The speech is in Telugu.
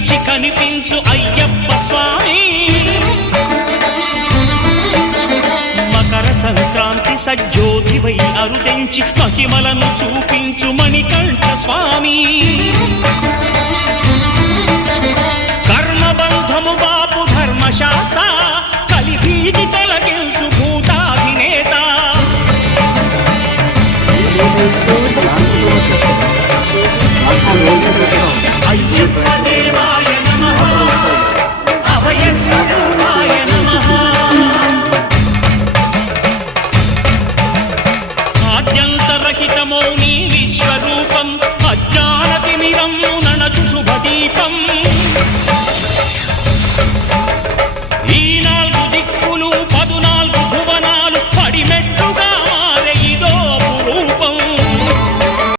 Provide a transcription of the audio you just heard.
కనిపించి కనిపించు అయ్యప్ప స్వామి మకర సంక్రాంతి సజ్జోతివై అరుదెంచి మహిమలను చూపించు మణికంఠ స్వామి కర్మబంధము బాపు ధర్మశాస్త్ర కలిభీతి తొలగించు భూతాధినేత అయ్యప్ప దేవాయ నమః అభయ స్వరూపాయ నమః ఆద్యంతరహితమౌ నీ విశ్వరూపం